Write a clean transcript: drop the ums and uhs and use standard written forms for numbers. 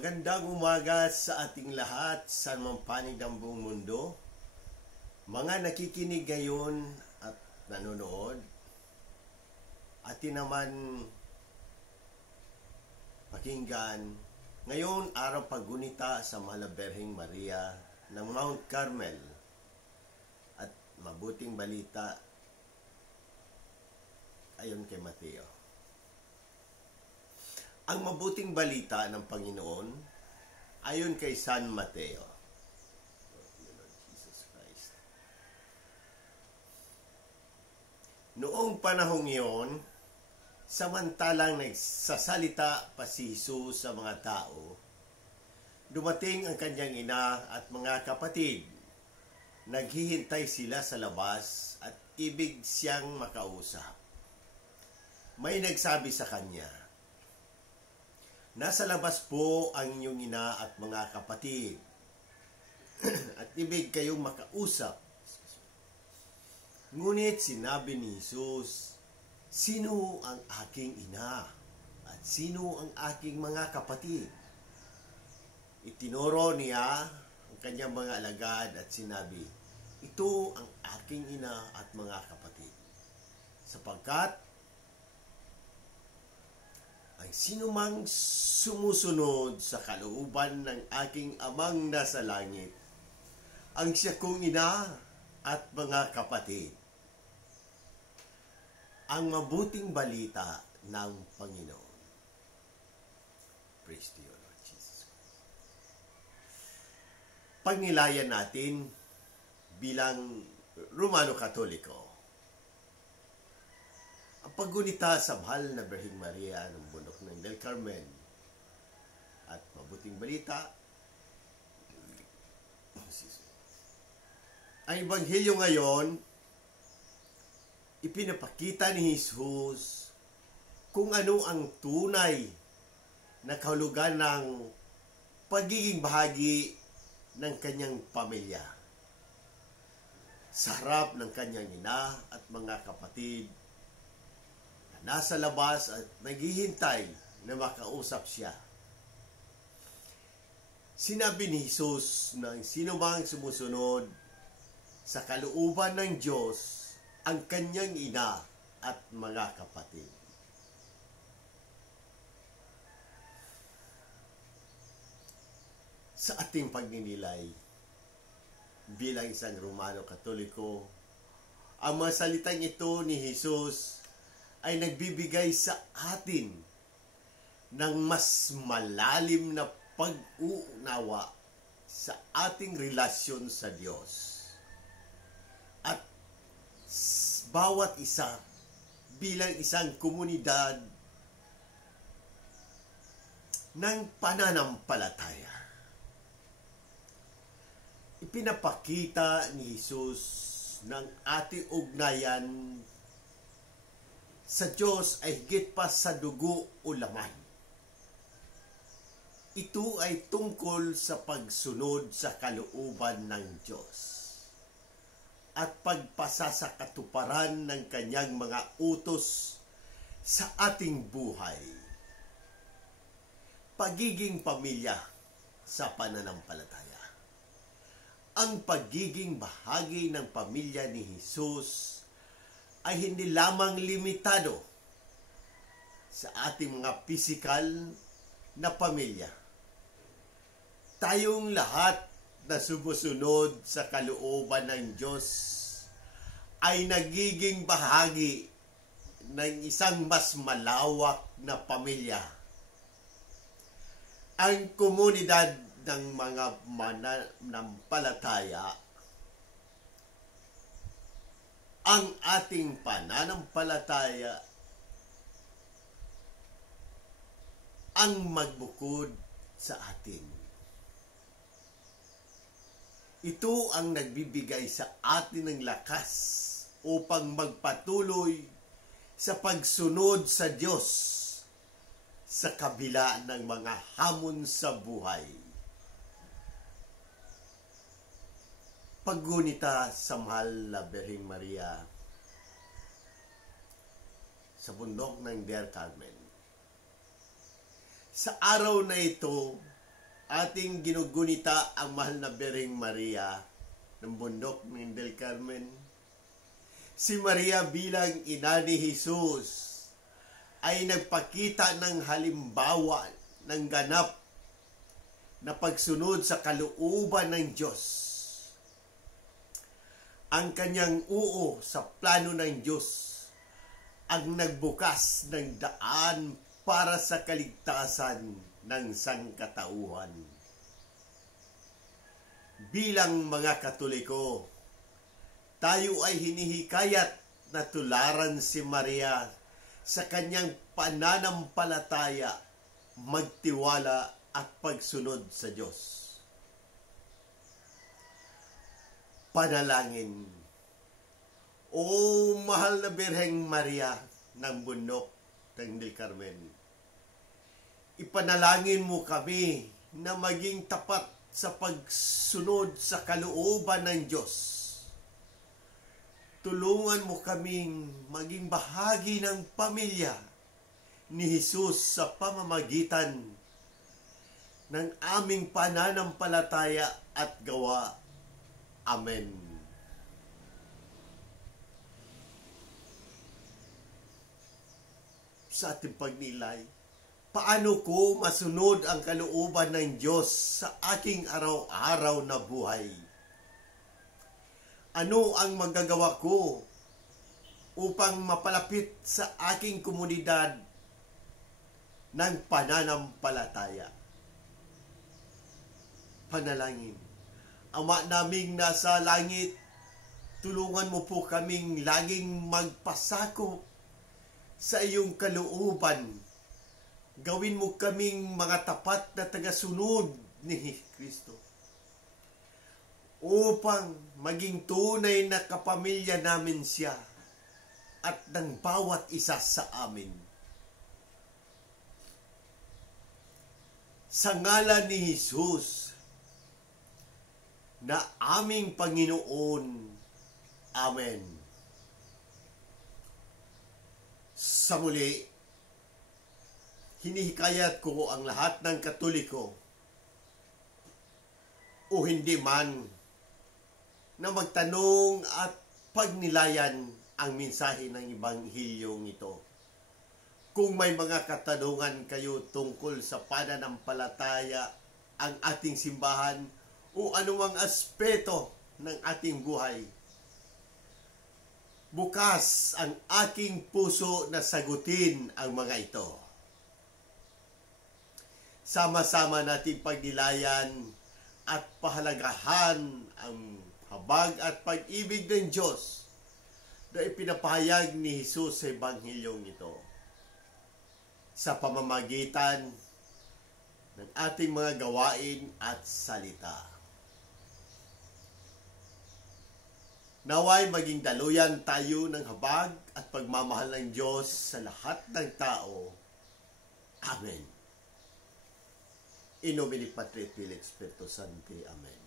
Magandang umaga sa ating lahat sa mga panig ng buong mundo. Mga nakikinig ngayon at nanonood. Atin naman pakinggan. Ngayon, araw paggunita sa Mahal na Berheng Maria ng Mount Carmel. At mabuting balita ayon kay Mateo. Ang mabuting balita ng Panginoon ayon kay San Mateo. Lord Jesus Christ. Noong panahong iyon, samantalang nagsasalita pa si Jesus sa mga tao, dumating ang kanyang ina at mga kapatid. Naghihintay sila sa labas at ibig siyang makausap. May nagsabi sa kanya, "Nasa labas po ang inyong ina at mga kapatid at ibig kayong makausap." Ngunit sinabi ni Jesus, "Sino ang aking ina at sino ang aking mga kapatid?" Itinuro niya ang kanyang mga alagad at sinabi, "Ito ang aking ina at mga kapatid. Sapagkat ang sinumang sumusunod sa kalooban ng aking amang nasa langit, ang siya kong ina at mga kapatid." Ang mabuting balita ng Panginoon. Praise to you, Lord Jesus Christ. Pagnilayan natin bilang Romano Katoliko, ang paggunita sa Mahal na Berheng Maria ng bundok ng Del Carmen at mabuting balita, ang Ebanghelyo ngayon, ipinapakita ni Jesus kung ano ang tunay na kahulugan ng pagiging bahagi ng kanyang pamilya sa harap ng kanyang ina at mga kapatid na nasa labas at naghihintay na makausap siya. Sinabi ni Jesus na sino mang sumusunod sa kalooban ng Diyos ang kanyang ina at mga kapatid. Sa ating pagninilay bilang isang Romano Katoliko, ang mga salitang ito ni Jesus ay nagbibigay sa atin ng mas malalim na pag-uunawa sa ating relasyon sa Diyos. At bawat isa bilang isang komunidad ng pananampalataya. Ipinapakita ni Jesus ng ating ugnayan sa Diyos ay higit pa sa dugo o laman. Ito ay tungkol sa pagsunod sa kalooban ng Diyos at pagpasa sa katuparan ng kanyang mga utos sa ating buhay. Pagiging pamilya sa pananampalataya. Ang pagiging bahagi ng pamilya ni Jesus ay hindi lamang limitado sa ating mga pisikal na pamilya. Tayong lahat na sumusunod sa kalooban ng Diyos ay nagiging bahagi ng isang mas malawak na pamilya. Ang komunidad ng mga mananampalataya, ang ating pananampalataya, ang magbukod sa atin. Ito ang nagbibigay sa atin ng lakas upang magpatuloy sa pagsunod sa Diyos sa kabila ng mga hamon sa buhay. Paggunita sa Mahal na Berheng Maria sa bundok ng Del Carmen. Sa araw na ito, ating ginugunita ang mahal na Birheng Maria ng bundok ng Del Carmen. Si Maria bilang ina ni Jesus ay nagpakita ng halimbawa ng ganap na pagsunod sa kalooban ng Diyos. Ang kanyang oo sa plano ng Diyos ang nagbukas ng daan para sa kaligtasan ng sangkatauhan. Bilang mga Katoliko, tayo ay hinihikayat na tularan si Maria sa kanyang pananampalataya, magtiwala at pagsunod sa Diyos. Panalangin. O mahal na Birheng Maria ng bundok ng Del Carmen, ipanalangin mo kami na maging tapat sa pagsunod sa kalooban ng Diyos. Tulungan mo kaming maging bahagi ng pamilya ni Jesus sa pamamagitan ng aming pananampalataya at gawa. Amen. Sa ating pagnilay, paano ko masunod ang kalooban ng Diyos sa aking araw-araw na buhay? Ano ang magagawa ko upang mapalapit sa aking komunidad ng pananampalataya? Panalangin. Ama naming nasa langit, tulungan mo po kaming laging magpasakop sa iyong kalooban. Gawin mo kaming mga tapat na tagasunod ni Kristo, upang maging tunay na kapamilya namin siya at ng bawat isa sa amin. Sa ngalan ni Jesus na aming Panginoon. Amen. Sa muli, hinihikayat ko ang lahat ng Katoliko o hindi man na magtanong at pagnilayan ang mensahe ng Ebanghilyong ito. Kung may mga katanungan kayo tungkol sa pananampalataya, ang ating simbahan, o anumang aspeto ng ating buhay, bukas ang aking puso na sagutin ang mga ito. Sama-sama natin pagnilayan at pahalagahan ang habag at pag-ibig ng Diyos na ipinapahayag ni Jesus sa Ebanghilyong ito sa pamamagitan ng ating mga gawain at salita. Naway maging daluyan tayo ng habag at pagmamahal ng Diyos sa lahat ng tao. Amen. In nomine Patri et Filii et Spiritus Sancti. Amen.